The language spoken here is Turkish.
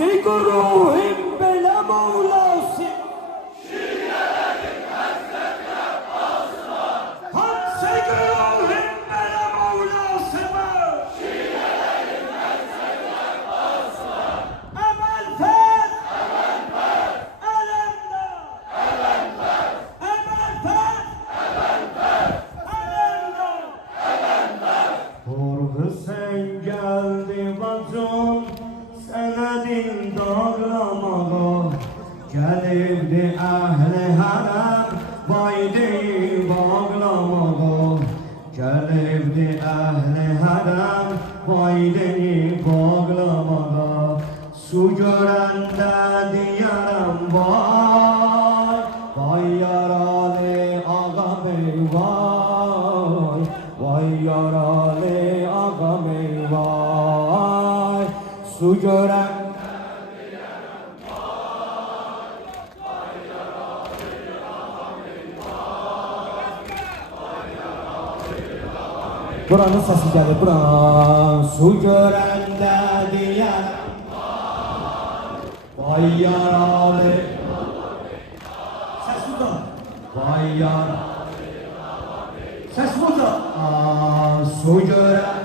سيقروهم بلا مولاسي هم سيقروهم بلا مولاسي أمل فات ألمنا أمل فات ألمنا Hur Hüseyin geldi bacım senedin dağlamağa gelirdi ehli harem vaydeyi bağlamağa gelirdi ehli harem vaydeyi bağlamağa su görende diyarım vay vay yaralı ağam ey vay vay yaralı ağam ey vay su gören buranın sesi gelir buran su görende diyen vay yaralı ses burada vay yaralı ses burada su gören